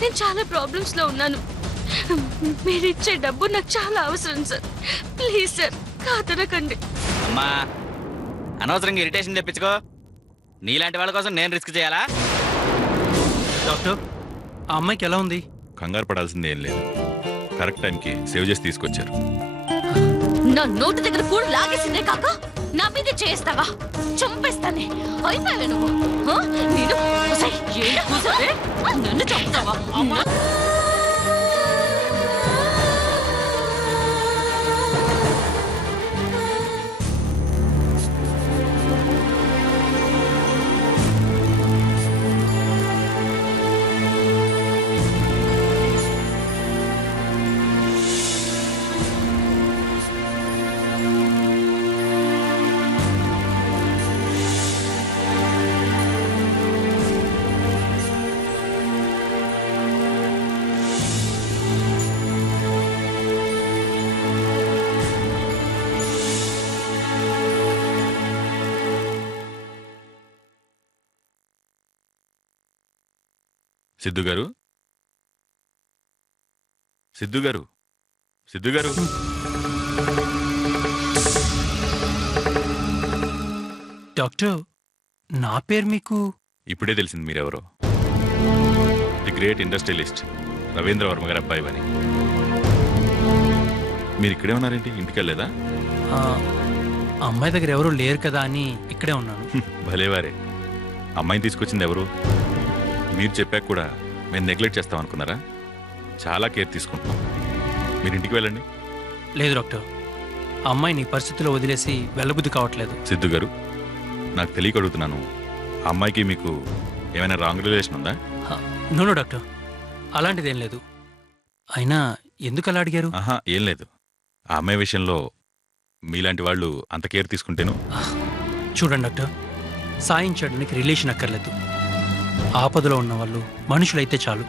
నేను చాలా ప్రాబ్లమ్స్ లో ఉన్నాను. మీరు ఇచ్చే డబ్బు నాకు చాలా అవసరం సార్. Please sir, కాదనకండి. అమ్మా, అనవసరంగా ఇరిటేషన్ తెప్పించుకో. నీలాంటి వాళ్ళ కోసం నేను రిస్క్ చేయాలా? డాక్టర్, ఆ అమ్మాయికి ఎలా ఉంది? కంగారు పడాల్సింది ఏం లేదు. కరెక్ట్ టైంకి సేవ్ చేసి తీసుకొచ్చారు. నా నోటి దగ్గర కూడా లాగేసిందే కాక నా మీద చేస్తావా? చంపేస్తానే. అయిపోయావే నువ్వు. నేను నన్ను చంపుతావా? సిద్ధు గారు, సిద్ధు గారు, సిద్ధు గారు. డాక్టర్, నా పేరు మీకు ఇప్పుడే తెలిసింది మీరెవరో. The great industrialist Ravindra Varma గారి అబ్బాయి అని. మీరు ఇక్కడే ఉన్నారేంటి? ఇంటికి వెళ్ళలేదా? అమ్మాయి దగ్గర ఎవరు లేరు కదా అని ఇక్కడే ఉన్నాను. భలేవారే. అమ్మాయిని తీసుకొచ్చింది ఎవరు? మీరు చెప్పాక కూడా మేము నెగ్లెక్ట్ చేస్తాం అనుకున్నారా? చాలా కేర్ తీసుకుంటున్నాం. మీరు ఇంటికి వెళ్ళండి. లేదు డాక్టర్, అమ్మాయిని పరిస్థితిలో వదిలేసి వెళ్ళబుద్ధి కావట్లేదు. సిద్ధు గారు, నాకు తెలియక అడుగుతున్నాను. ఆ అమ్మాయికి మీకు ఏమైనా రాంగ్ రిలేషన్ ఉందా? నో డాక్టర్, అలాంటిదేం లేదు. అయినా ఎందుకు అలా అడిగారు? ఆహా, ఏం లేదు. ఆ అమ్మాయి విషయంలో మీలాంటి వాళ్ళు అంత కేర్ తీసుకుంటేను. చూడండి డాక్టర్, సాయం చేయడానికి రిలేషన్ అక్కర్లేదు. ఆపదలో ఉన్న వాళ్ళు మనుషులైతే చాలు.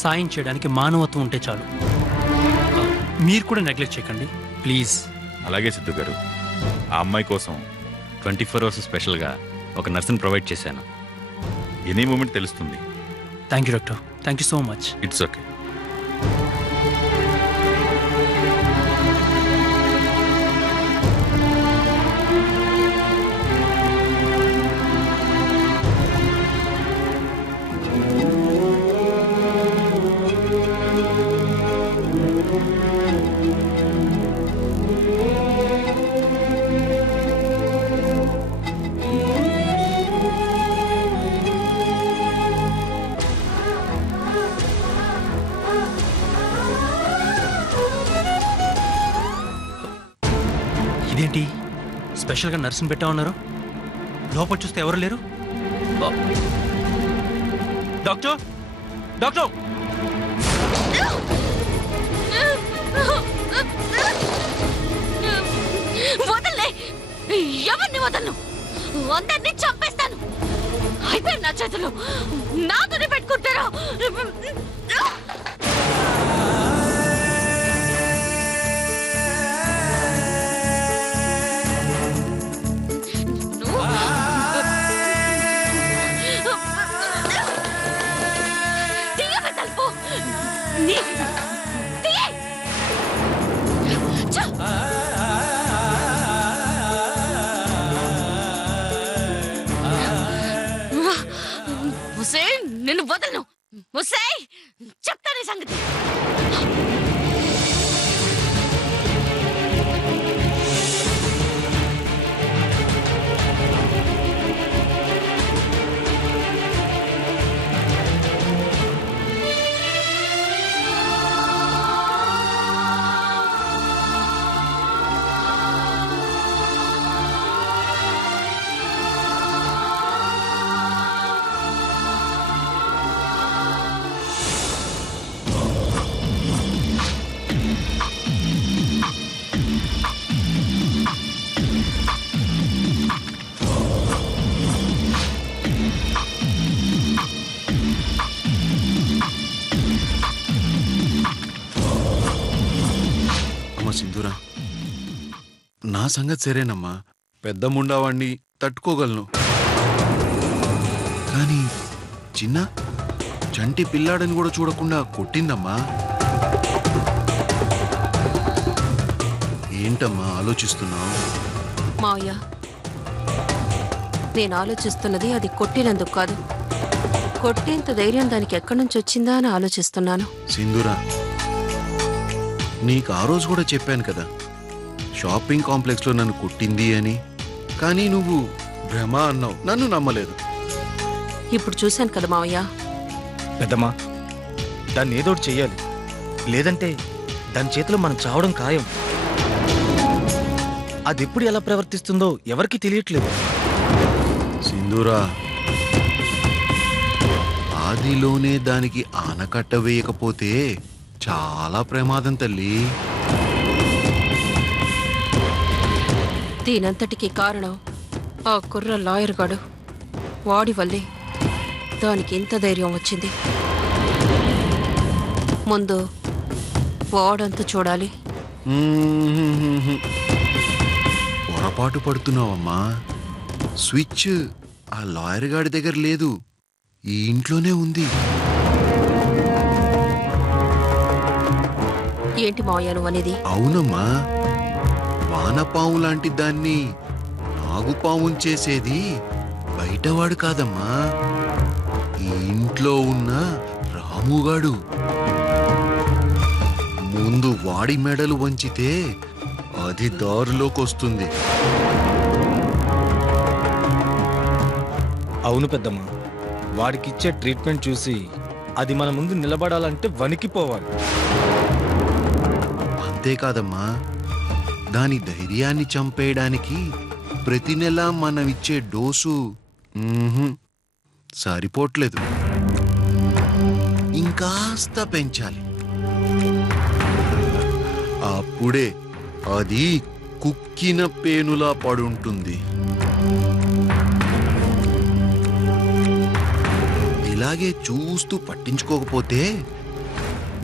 సాయం చేయడానికి మానవత్వం ఉంటే చాలు. మీరు కూడా నెగ్లెక్ట్ చేయకండి ప్లీజ్. అలాగే సిద్ధు గారు. ఆ అమ్మాయి కోసం 24 hours స్పెషల్గా ఒక నర్సును ప్రొవైడ్ చేశాను. ఎనీ మూమెంట్ తెలుస్తుంది. Thank you doctor, thank you so much. It's okay. ఇదేంటి స్పెషల్గా నర్సుని పెట్టామన్నారు? లోపల చూస్తే ఎవరు లేరు. Doctor, doctor! వదలే, ఎవరిని వదలను? అందరినీ చంపేస్తాను. అయిపోయి నా చేతులు నాతోనే పెట్టుకుంటారా? నా సంగతి సరేనమ్మా, పెద్ద ముండావాణ్ణి తట్టుకోగలను. కానీ చిన్న చంటి పిల్లాడని కూడా చూడకుండా కొట్టిందమ్మా. ఏంటమ్మా ఆలోచిస్తున్నావు? మావయ్య, నేను ఆలోచిస్తున్నది అది కొట్టినందుకు కాదు, కొట్టేంత ధైర్యం దానికి ఎక్కడి నుంచి వచ్చిందా అని ఆలోచిస్తున్నాను. సింధూరా, నీకు ఆ రోజు కూడా చెప్పాను కదా షాపింగ్ కాంప్లెక్స్లో నన్ను కొట్టింది అని. కానీ నువ్వు భ్రమ అన్నావు, నన్ను నమ్మలేదు. ఇప్పుడు చూశాను కదా మావయ్య. పెద్దమ్మా, దాన్ని ఏదోటి చెయ్యాలి, లేదంటే దాని చేతిలో మనం చావడం ఖాయం. అది ఎప్పుడు ఎలా ప్రవర్తిస్తుందో ఎవరికీ తెలియట్లేదు. సింధూరా, ఆదిలోనే దానికి ఆనకట్ట వేయకపోతే చాలా ప్రమాదం తల్లి. దీనంతటికీ కారణం ఆ కుర్ర లాయర్ గాడు. వాడి వల్లే దానికి ఇంత ధైర్యం వచ్చింది. ముందు వాడంతా చూడాలి. పొరపాటు పడుతున్నావమ్మా. స్విచ్ ఆ లాయర్ గాడి దగ్గర లేదు, ఈ ఇంట్లోనే ఉంది. ఏంటి మావయ్య నువ్వు అనేది? అవునమ్మా, వానపాము లాంటి దాన్ని నాగుపాము చేసేది బయటవాడు కాదమ్మా, ఈ ఇంట్లో ఉన్న రాముగాడు. ముందు వాడి మెడలు వంచితే అది దారిలోకి వస్తుంది. అవును పెద్దమ్మా, వాడికిచ్చే ట్రీట్మెంట్ చూసి అది మన ముందు నిలబడాలంటే వణికిపోవాలి. అంతేకాదమ్మా, దాని ధైర్యాన్ని చంపేయడానికి ప్రతి నెల మనం ఇచ్చే డోసు సరిపోట్లేదు, ఇంకాస్త పెంచాలి. అప్పుడే అది కుక్కిన పేనులా పడుంటుంది. ఇలాగే చూస్తూ పట్టించుకోకపోతే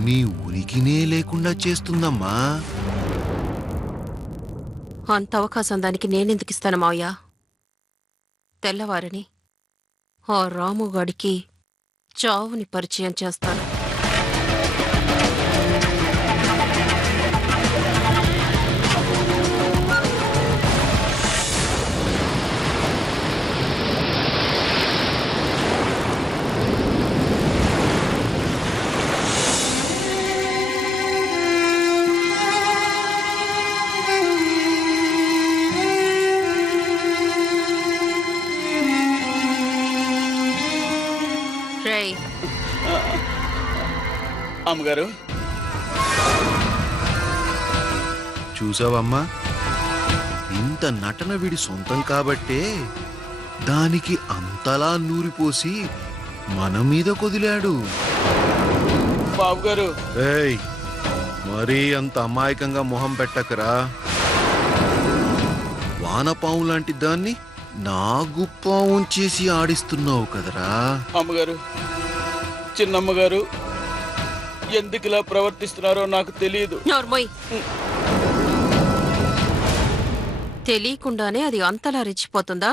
నీ ఉనికినే లేకుండా చేస్తుందమ్మా. అంత అవకాశం దానికి నేనెందుకు ఇస్తాను మావయ్య? తెల్లవారని ఆ రాముగాడికి చావుని పరిచయం చేస్తాను. రేయ్, అమ్మగారు, చూసావమ్మా, ఇంత నటన వీడి సొంతం కాబట్టే దానికి అంతలా నూరిపోసి మన మీద కొదిలాడు. బాబుగారు, ఏయ్, మరీ అంత అమాయకంగా మొహం పెట్టకరా. వానపాము లాంటి దాన్ని నాగుపాము చేసి ఆడిస్తున్నావు కదరా. అమ్మగారు, చిన్నమ్మగారు ఎందుకు ఇలా ప్రవర్తిస్తున్నారో నాకు తెలియదు. నోర్మోయ్, తెలియకుండానే అది అంతలా రెచ్చిపోతుందా?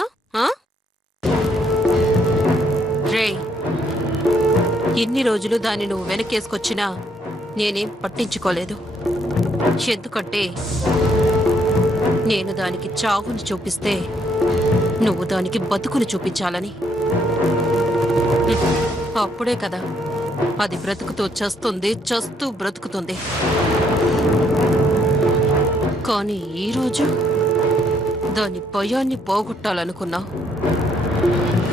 రేయ్, ఇన్ని రోజులు దాన్ని నువ్వు వెనకేసుకొచ్చినా నేనేం పట్టించుకోలేదు. ఎందుకంటే నేను దానికి చావుని చూపిస్తే నువ్వు దానికి బతుకుని చూపించాలని. అప్పుడే కదా అది బ్రతుకుతూ చస్తుంది, చస్తూ బ్రతుకుతుంది. కానీ ఈరోజు దాని భయాన్ని పోగొట్టాలనుకున్నా.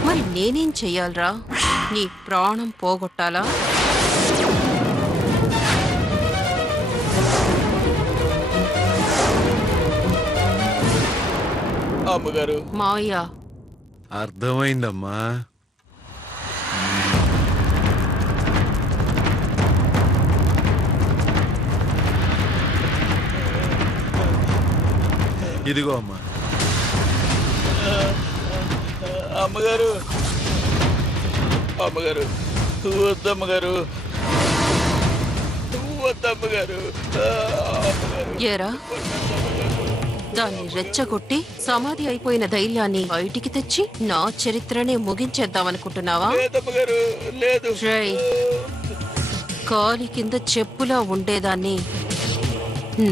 మరి నేనేం చెయ్యాలరా? నీ ప్రాణం పోగొట్టాలా? అమ్మగారు, మావయ్య, అర్థమైందమ్మా. ఇదిగో అమ్మా. అమ్మగారు, అమ్మగారు, వద్దమ్మగారు, వద్దమ్మగారు. ఏరా దాన్ని రెచ్చగొట్టి సమాధి అయిపోయిన ధైర్యాన్ని బయటికి తెచ్చి నా చరిత్రనే ముగించేద్దామనుకుంటున్నావా? లేదమ్మగారు, లేదు. రేయ్, కాలి కింద చెప్పులా ఉండేదాన్ని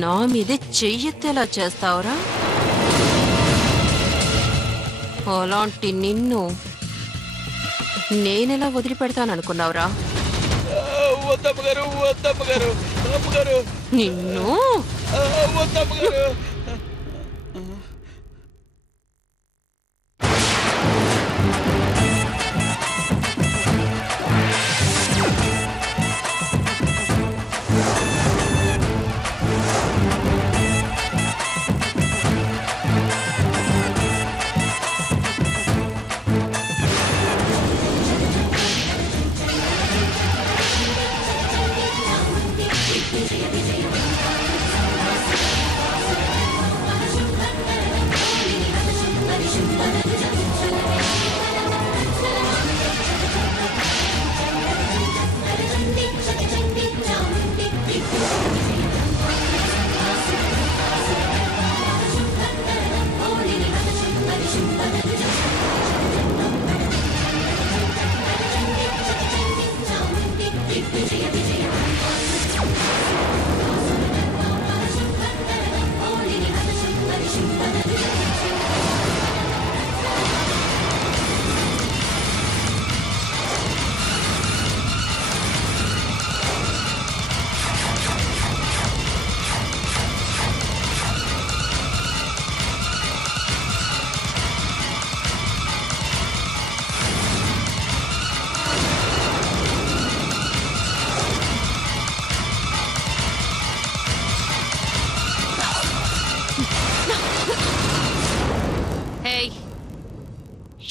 నా మీదే చెయ్యెత్తేలా చేస్తావురా? అలాంటి నిన్ను నేనెలా వదిలిపెడతాననుకున్నావురా? వద్దమ్మగారు, వద్దమ్మగారు, అమ్మగారు, నిన్ను వద్దమ్మగారు.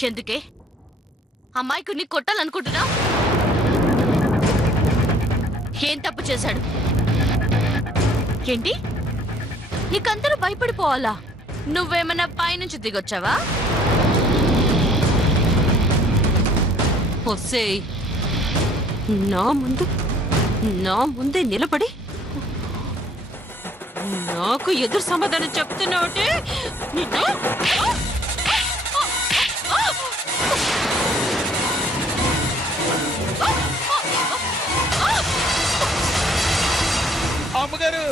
ఎందుకే అమ్మాయికు నీ కొట్టాలనుకుంటున్నా? ఏం తప్పు చేశాడు? ఏంటి నీకందరూ భయపడిపోవాలా? నువ్వేమన్నా పైనుంచి దిగొచ్చావా? ఒసేయ్, నా ముందే నిలబడి నాకు ఎదురు సమాధానం చెప్తున్నావుటే నిన్ను అమ్మగారు.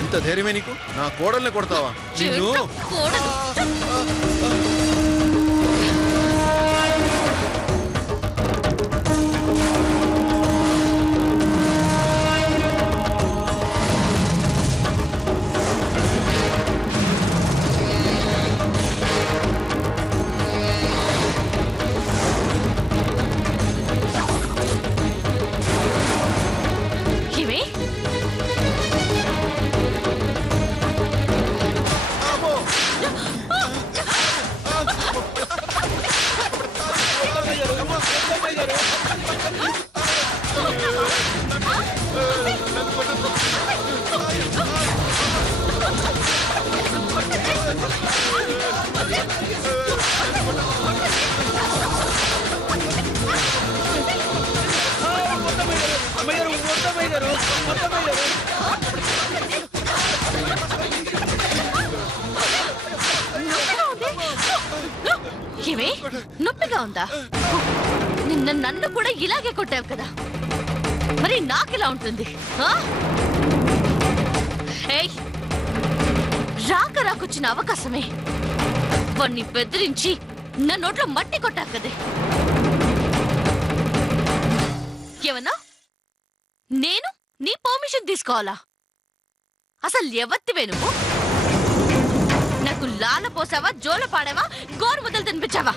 ఎంత ధైర్యమే నీకు? నా కోడల్ని కొడతావా? నిన్ను ఏమే నొప్పిగా ఉందా? నిన్న నన్ను కూడా ఇలాగే కొట్టావు కదా, మరి నాకెలా ఉంటుంది? రాక రాకొచ్చిన అవకాశమే వాణ్ణి బెదిరించి నా నోట్లో మట్టి కొట్టావు కదే. ఏమన్నా నేను నీ పర్మిషన్ తీసుకోవాలా? అసలు ఎవత్తివే నువ్వు? నాకు లాల పోసావా, జోల పాడావా, గోరు ముద్దలు తినిపించావా?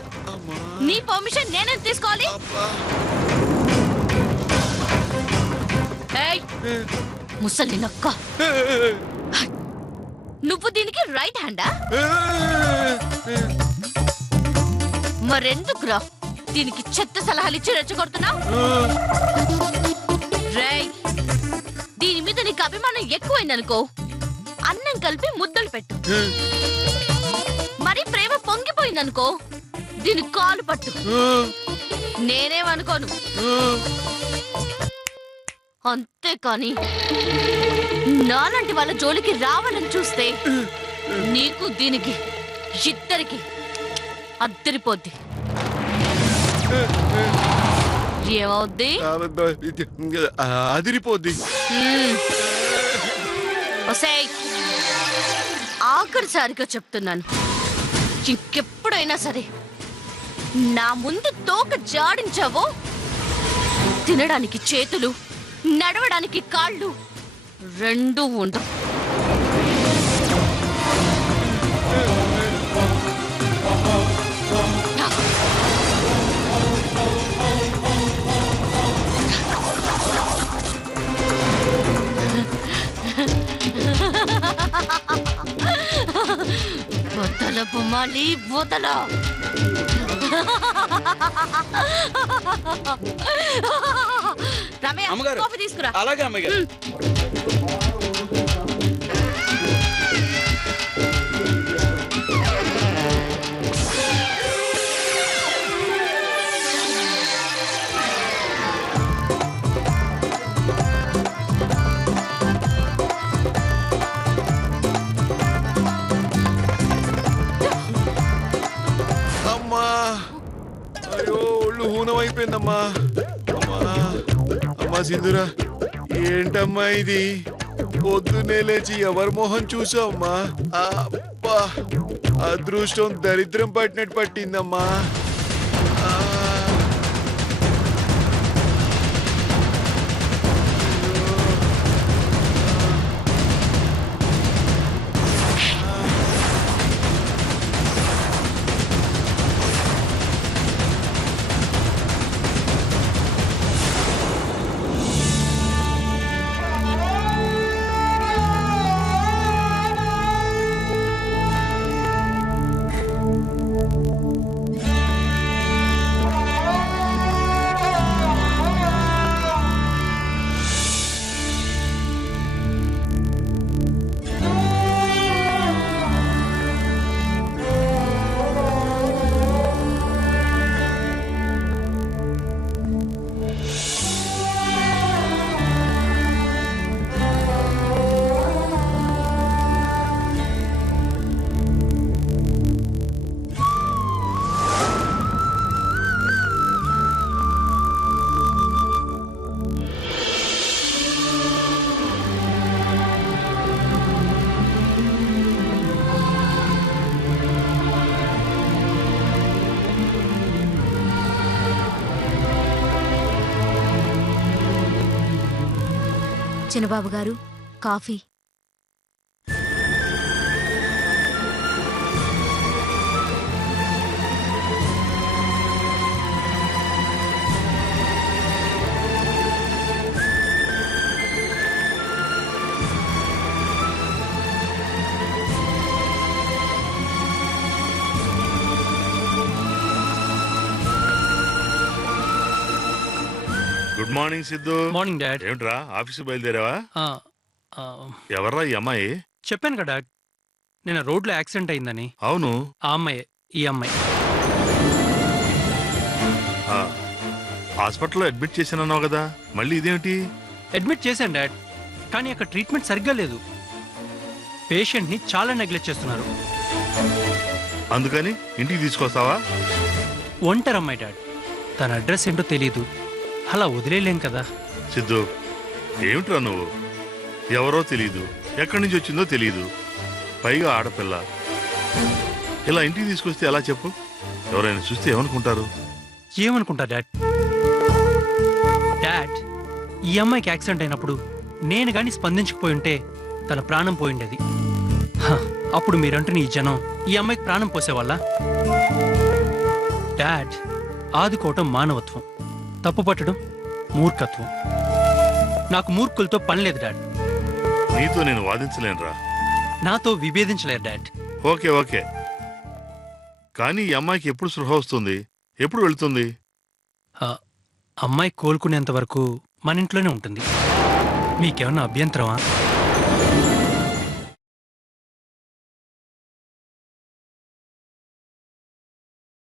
నీ పర్మిషన్ నేనేం తీసుకోవాలి? ముసలి నొక్క, నువ్వు దీనికి రైట్ హ్యాండా? మరెందుకురా దీనికి చెత్త సలహాలు ఇచ్చి రెచ్చగొడుతున్నావు? రేయ్, దీని మీద నీకు అభిమానం ఎక్కువైందనుకో, అన్నం కలిపి ముద్దలు పెట్టు. మరి ప్రేమ పొంగిపోయిందనుకో, దీని కాలు పట్టు. నేనేమనుకోను. అంతేకాని నాలాంటి వాళ్ళ జోలికి రావాలని చూస్తే నీకు దీనికి ఇద్దరికి అద్దరిపోద్ది. ఏమవుద్ది? అదిరిపోద్ది. ఒసేయ్, ఆఖరిసారిగా చెప్తున్నాను, ఇంకెప్పుడైనా సరే నా ముందు తోక జాడించావో తినడానికి చేతులు, నడవడానికి కాళ్ళు రెండూ ఉండవు. వదల బొమ్మాలి, వదల. రమయ్య, అమ్మగారు. కాఫీ తీసుకురా. అలాగే అమ్మగారు. అమ్మా, అయ్యో ఒళ్ళు హూనం అయిపోయిందమ్మా. అమ్మా అమ్మా సింధురా, ఏంటమ్మా ఇది? పొద్దున్నే లేచి ఎవరి మొహం చూసావమ్మా? అబ్బా, అదృష్టం దరిద్రం పట్టినట్టు పట్టిందమ్మా. చిన్నబాబు గారు, coffee. Good morning Siddhu. Morning dad. ఏమిట్రా ఆఫీసు బయలుదేరావా? ఎవర్రా ఈ అమ్మాయి? చెప్పాను కదా డాడ్, నేను రోడ్లో యాక్సిడెంట్ అయిందని. అవును. ఆ అమ్మాయి, ఈ అమ్మాయి. హాస్పిటల్లో అడ్మిట్ చేశానన్నావు కదా, మళ్ళీ ఇదేమిటి? అడ్మిట్ చేశాను డాడ్, కానీ అక్కడ ట్రీట్మెంట్ సరిగ్గా లేదు. పేషెంట్ని చాలా నెగ్లెక్ట్ చేస్తున్నారు. అందుకని ఇంటికి తీసుకొస్తావా? ఒంటరి అమ్మాయి డాడ్, తన అడ్రస్ ఏంటో తెలీదు, అలా వదిలేలేం కదా. సిద్ధు, ఏమిట్రా నువ్వు? ఎవరో తెలీదు, ఎక్కడి నుంచి వచ్చిందో తెలీదు, పైగా ఆడపిల్ల. ఇలా ఇంటికి తీసుకొస్తే ఎలా చెప్పు? ఎవరైనా చూస్తే ఏమనుకుంటారు? ఏమనుకుంటా డాడ్? డాడ్, ఈ అమ్మాయికి యాక్సిడెంట్ అయినప్పుడు నేను గాని స్పందించకపోయి ఉంటే తన ప్రాణం పోయిండేది. అప్పుడు మీరంటున్న ఈ జనం ఈ అమ్మాయికి ప్రాణం పోసేవాళ్ళ? డాడ్, ఆదుకోవటం మానవత్వం, తప్పుపట్టడం మూర్ఖత్వం. నాకు మూర్ఖులతో పని లేదు డాడ్. నీతో నేను వాదించలేనురా. నాతో విభేదించలేరు డాడ్. ఓకే ఓకే, కానీ ఈ అమ్మాయికి ఎప్పుడు స్పృహ వస్తుంది? ఎప్పుడు వెళ్తుంది? అమ్మాయి కోలుకునేంత వరకు మన ఇంట్లోనే ఉంటుంది. మీకేమన్నా అభ్యంతరమా?